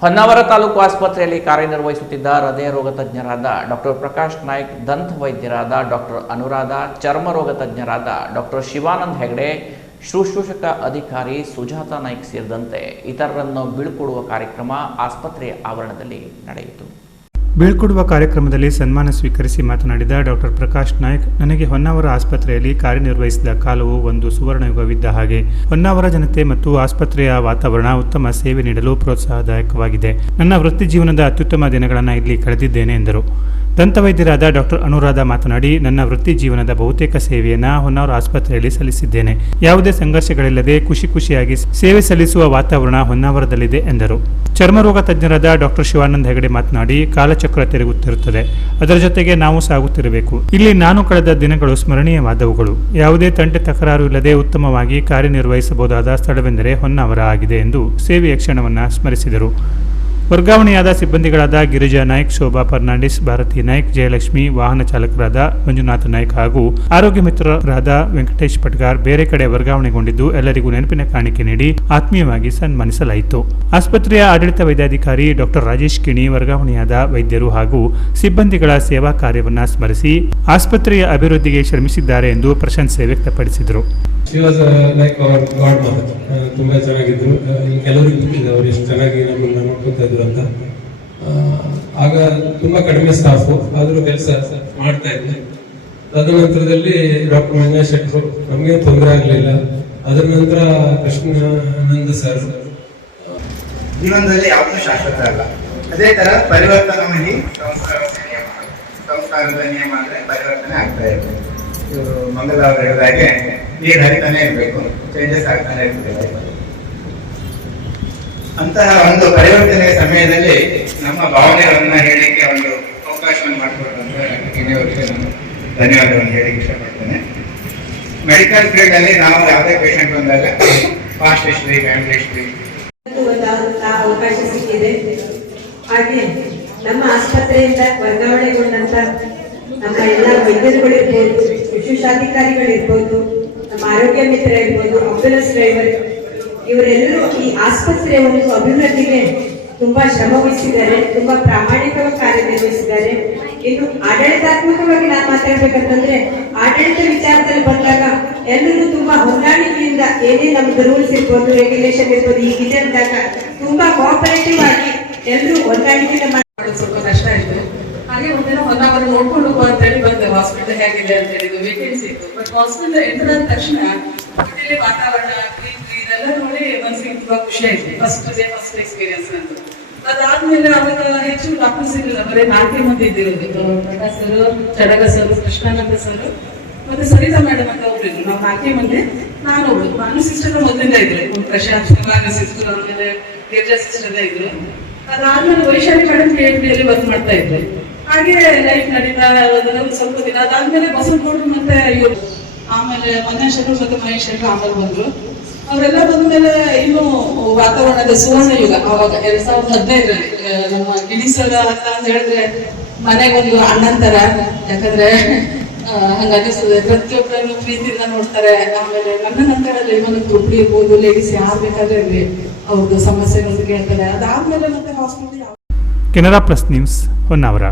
ಹೊನ್ನಾವರ ತಾಲೂಕು ಆಸ್ಪತ್ರೆಯಲ್ಲಿ ಕಾರ್ಯನಿರ್ವಹಿಸುತ್ತಿದ್ದ ಹೃದಯ ರೋಗ ತಜ್ಞರಾದ ಡಾಕ್ಟರ್ ಪ್ರಕಾಶ್ ನಾಯ್ಕ್, ದಂತ ವೈದ್ಯರಾದ ಡಾಕ್ಟರ್ ಅನುರಾಧ, ಚರ್ಮ ರೋಗ ತಜ್ಞರಾದ ಡಾಕ್ಟರ್ ಶಿವಾನಂದ್ ಹೆಗಡೆ, ಶುಶ್ರೂಷಕ ಅಧಿಕಾರಿ ಸುಜಾತಾ ನಾಯ್ಕ್ ಸೇರಿದಂತೆ ಇತರರನ್ನು ಬೀಳ್ಕೊಡುವ ಕಾರ್ಯಕ್ರಮ ಆಸ್ಪತ್ರೆಯ ಆವರಣದಲ್ಲಿ ನಡೆಯಿತು. ಬೀಳ್ಕೊಡುವ ಕಾರ್ಯಕ್ರಮದಲ್ಲಿ ಸನ್ಮಾನ ಸ್ವೀಕರಿಸಿ ಮಾತನಾಡಿದ ಡಾಕ್ಟರ್ ಪ್ರಕಾಶ್ ನಾಯ್ಕ್, ನನಗೆ ಹೊನ್ನಾವರ ಆಸ್ಪತ್ರೆಯಲ್ಲಿ ಕಾರ್ಯನಿರ್ವಹಿಸಿದ ಕಾಲವು ಒಂದು ಸುವರ್ಣಯುಗವಿದ್ದ ಹಾಗೆ. ಹೊನ್ನಾವರ ಜನತೆ ಮತ್ತು ಆಸ್ಪತ್ರೆಯ ವಾತಾವರಣ ಉತ್ತಮ ಸೇವೆ ನೀಡಲು ಪ್ರೋತ್ಸಾಹದಾಯಕವಾಗಿದೆ. ನನ್ನ ವೃತ್ತಿ ಜೀವನದ ಅತ್ಯುತ್ತಮ ದಿನಗಳನ್ನು ಇಲ್ಲಿ ಕಳೆದಿದ್ದೇನೆ ಎಂದರು. ದಂತವೈದ್ಯರಾದ ಡಾಕ್ಟರ್ ಅನುರಾಧ ಮಾತನಾಡಿ, ನನ್ನ ವೃತ್ತಿ ಜೀವನದ ಬಹುತೇಕ ಸೇವೆಯನ್ನು ಹೊನ್ನಾವರ ಆಸ್ಪತ್ರೆಯಲ್ಲಿ ಸಲ್ಲಿಸಿದ್ದೇನೆ. ಯಾವುದೇ ಸಂಘರ್ಷಗಳಿಲ್ಲದೆ ಖುಷಿಯಾಗಿ ಸೇವೆ ಸಲ್ಲಿಸುವ ವಾತಾವರಣ ಹೊನ್ನಾವರದಲ್ಲಿದೆ ಎಂದರು. ಚರ್ಮರೋಗ ತಜ್ಞರಾದ ಡಾಕ್ಟರ್ ಶಿವಾನಂದ್ ಹೆಗಡೆ ಮಾತನಾಡಿ, ಕಾಲಚಕ್ರ ತಿರುಗುತ್ತಿರುತ್ತದೆ, ಅದರ ಜೊತೆಗೆ ನಾವು ಸಾಗುತ್ತಿರಬೇಕು. ಇಲ್ಲಿ ನಾನು ಕಳೆದ ದಿನಗಳು ಸ್ಮರಣೀಯವಾದವುಗಳು. ಯಾವುದೇ ತಂಟೆ ತಕರಾರು ಇಲ್ಲದೆ ಉತ್ತಮವಾಗಿ ಕಾರ್ಯನಿರ್ವಹಿಸಬಹುದಾದ ಸ್ಥಳವೆಂದರೆ ಹೊನ್ನಾವರ ಆಗಿದೆ ಎಂದು ಸೇವೆಯ ಕ್ಷಣವನ್ನು ಸ್ಮರಿಸಿದರು. ವರ್ಗಾವಣೆಯಾದ ಸಿಬ್ಬಂದಿಗಳಾದ ಗಿರಿಜಾ ನಾಯ್ಕ್, ಶೋಭಾ ಫರ್ನಾಂಡಿಸ್, ಭಾರತಿ ನಾಯ್ಕ್, ಜಯಲಕ್ಷ್ಮಿ, ವಾಹನ ಚಾಲಕರಾದ ಮಂಜುನಾಥ ನಾಯ್ಕ್ ಹಾಗೂ ಆರೋಗ್ಯ ಮಿತ್ರರಾದ ವೆಂಕಟೇಶ್ ಪಟ್ಗಾರ್ ಬೇರೆ ಕಡೆ ವರ್ಗಾವಣೆಗೊಂಡಿದ್ದು ಎಲ್ಲರಿಗೂ ನೆನಪಿನ ಕಾಣಿಕೆ ನೀಡಿ ಆತ್ಮೀಯವಾಗಿ ಸನ್ಮಾನಿಸಲಾಯಿತು. ಆಸ್ಪತ್ರೆಯ ಆಡಳಿತ ವೈದ್ಯಾಧಿಕಾರಿ ಡಾಕ್ಟರ್ ರಾಜೇಶ್ ಕಿಣಿ ವರ್ಗಾವಣೆಯಾದ ವೈದ್ಯರು ಹಾಗೂ ಸಿಬ್ಬಂದಿಗಳ ಸೇವಾ ಕಾರ್ಯವನ್ನು ಸ್ಮರಿಸಿ ಆಸ್ಪತ್ರೆಯ ಅಭಿವೃದ್ಧಿಗೆ ಶ್ರಮಿಸಿದ್ದಾರೆ ಎಂದು ಪ್ರಶಂಸೆ ವ್ಯಕ್ತಪಡಿಸಿದರು. ತುಂಬಾ ಚೆನ್ನಾಗಿದ್ರು. ಕೆಲವರಿಗೆ ಗೊತ್ತಿದೆ ಅವರು ಎಷ್ಟು ಚೆನ್ನಾಗಿ ನಮ್ಮನ್ನ ನೋಡ್ಕೊತಾ ಇದ್ರು ಅಂತ. ಆಗ ತುಂಬಾ ಕಡಿಮೆ ಸ್ಟಾಫ್ ಆದ್ರೂ ಕೆಲಸ ಮಾಡ್ತಾ ಇದ್ದೆ. ತದನಂತರದಲ್ಲಿ ಡಾಕ್ಟರ್ ಮಂಜೇಶ್ ಶೆಟ್ಟರು, ನಮ್ಗೆ ತೊಂದರೆ ಆಗ್ಲಿಲ್ಲ. ಅದರ ನಂತರ ಕೃಷ್ಣಾನಂದ ಸರ್. ಜೀವನದಲ್ಲಿ ಯಾವುದು ಶಾಶ್ವತ ಅಲ್ಲ, ಅದೇ ತರ ಪರಿವರ್ತನೆ ಸಂಸ್ಕಾರದ ನಿಯಮ ಅಂದ್ರೆ ಪರಿವರ್ತನೆ ಆಗ್ತಾ ಇರಬೇಕು. ಮಂಗಲ ಅವರು ಹೇಳಿದಾಗೆ ನೀರು ಹರಿತಾನೆ ಇರಬೇಕು, ಚೇಂಜಸ್ ಆಗ್ತಾನೆ ಇರ್ತದೆ. ಅಂತಹ ಒಂದು ಪರಿವರ್ತನೆಯ ಸಮಯದಲ್ಲಿ ನಮ್ಮ ಭಾವನೆಗಳನ್ನ ಹೇಳಲಿಕ್ಕೆ ಒಂದು ಅವಕಾಶವನ್ನು ಮಾಡಿಕೊಡುವಂತ ಇನ್ನಿವರಿಗೆ ನಾನು ಧನ್ಯವಾದವನ್ನು ಹೇಳಲಿಕ್ಕೆ ಇಷ್ಟಪಡ್ತೇನೆ. ಮೆಡಿಕಲ್ ಫೀಲ್ಡ್ ಅಲ್ಲಿ ನಾವು ಯಾವುದೇ ಪೇಷಂಟ್ ಬಂದಾಗ ಫಾಸ್ಟ್ ಹಿಸ್ಟ್ರಿ, ಫ್ಯಾಮಿಲಿ ಹಿಸ್ಟ್ರಿ ಅವಕಾಶ ಸಿಕ್ಕಿದೆ. ಹಾಗೆ ನಮ್ಮ ಆಸ್ಪತ್ರೆಯಿಂದ ವರ್ಗಾವಣೆಗೊಂಡಂತ ನಮ್ಮ ಎಲ್ಲ ವೈದ್ಯರುಗಳಿರ್ಬೋದು, ವಿಶೇಷಾಧಿಕಾರಿಗಳಿರ್ಬೋದು, ನಮ್ಮ ಆರೋಗ್ಯ ಮಿತ್ರ ಇರ್ಬೋದು, ಆಂಬ್ಯುಲೆನ್ಸ್ ಡ್ರೈವರ್, ಇವರೆಲ್ಲರೂ ಈ ಆಸ್ಪತ್ರೆಯ ಒಂದು ಅಭಿವೃದ್ಧಿಗೆ ತುಂಬಾ ಶ್ರಮ ವಹಿಸಿದ್ದಾರೆ, ತುಂಬಾ ಪ್ರಾಮಾಣಿಕವಾಗಿ ಕಾರ್ಯನಿರ್ವಹಿಸಿದ್ದಾರೆ. ಇನ್ನು ಆಡಳಿತಾತ್ಮಕವಾಗಿ ನಾನು ಮಾತಾಡ್ಬೇಕಂತಂದ್ರೆ, ಆಡಳಿತ ವಿಚಾರದಲ್ಲಿ ಬಂದಾಗ ಎಲ್ಲರೂ ತುಂಬಾ ಹೊಂದಾಣಿಕೆಯಿಂದ ಏನೇ ನಮ್ದು ರೂಲ್ಸ್ ಇರ್ಬೋದು, ರೆಗ್ಯುಲೇಷನ್ ಇರ್ಬೋದು, ಈಗಿದೆ ಅಂದಾಗ ತುಂಬಾ ಕೋಆಪರೇಟಿವ್ ಆಗಿ ಎಲ್ಲರೂ ಹೊಂದಾಣಿಕೆಯಿಂದ ಮಾಡೋದು ಸ್ವಲ್ಪ ಕಷ್ಟ ಆಯ್ತು. ಹಾಗೆ ಒಂದಿನ ಹೊನ್ನಾವರ ನೋಡ್ಕೊಂಡು ಹೋಗುವ ಅಂತ ಹೇಳಿ ಬಂದೆ. ಹಾಸ್ಪಿಟಲ್ ಹೇಗಿದೆ ಅಂತ ಹೇಳಿದ್ದು ವೇಕೆನ್ಸಿ ಇತ್ತು. ಬಟ್ ಹಾಸ್ಪಿಟಲ್ ಎಂಟರ್ ಆದ ತಕ್ಷಣ ಇಲ್ಲಿ ವಾತಾವರಣ ಇದೆಲ್ಲ ನೋಡಿ ಮನಸ್ಸಿಗೆ ತುಂಬಾ ಖುಷಿ ಆಯ್ತು. ಫಸ್ಟ್ ಎಕ್ಸ್ಪೀರಿಯನ್ಸ್ ಅಂತ. ಅದಾದ್ಮೇಲೆ ಅವಾಗ ಹೆಚ್ಚು ಡಾಕ್ಟರ್ಸ್ ಇರಲಿಲ್ಲ, ಬರೀ 4 ಮಂದಿ ಇದ್ದಿರೋದು. Prakash sir, Chadaga sir, Krishnananda sir ಮತ್ತೆ ಸರಿತಾ ಮೇಡಮ್ ಅಂತ ಒಬ್ರಿದ್ರು. ನಾವು 4 ಮಂದಿ. ನಾನು ಸಿಸ್ಟರ್ ಮೊದಲಿಂದ ಇದ್ರು, ಪ್ರಶಾಂತ್ ಸಿಸ್ಟರ್, ಆಮೇಲೆ ಗಿರ್ಜಾ ಸಿಸ್ಟರ್ ಇದ್ರು. ಅದಾದ್ಮೇಲೆ ವೈಶಾಲಿ ಮೇಡಮ್ KMD ವರ್ಕ್ ಮಾಡ್ತಾ ಇದ್ರು. ಹಾಗೆ ಲೈಫ್ ನಡೀತಾ ಸ್ವಲ್ಪ ದಿನ. ಅದಾದ್ಮೇಲೆ ಬಸವನಗೌಡರು ಮತ್ತೆ ಇವರು, ಆಮೇಲೆ ಮನ್ನೇಶ್ವರು ಮತ್ತೆ ಮಹೇಶ್ವರು ಆಮೇಲೆ ಬಂದ್ರು. ಅವರೆಲ್ಲ ಬಂದ್ಮೇಲೆ ಇನ್ನು ವಾತಾವರಣದ ಸುವರ್ಣ ಯುಗ. ಅವಾಗ 2015ರಲ್ಲಿ ನಮ್ಮ ಗಿಣಿಸರ ಅಂತ ಹೇಳಿದ್ರೆ ಮನೆಗೊಂದು ಅಣ್ಣನ್ ತರ. ಯಾಕಂದ್ರೆ ಹಂಗ ಅನಿಸ್ತದೆ, ಪ್ರತಿಯೊಬ್ಬರನ್ನು ಪ್ರೀತಿಯಿಂದ ನೋಡ್ತಾರೆ. ಆಮೇಲೆ ನನ್ನ ನಂತರದಲ್ಲಿ ಒಂದು ಗ್ರೂಪ್ ಇರ್ಬೋದು, ಲೇಡೀಸ್ ಯಾರು ಬೇಕಾದ್ರೆ ಇರಲಿ, ಅವ್ರದ್ದು ಸಮಸ್ಯೆಗಳನ್ನು ಕೇಳ್ತಾರೆ. ಅದಾದ್ಮೇಲೆ ಮತ್ತೆ hospital. Canara plus news, Honnavar.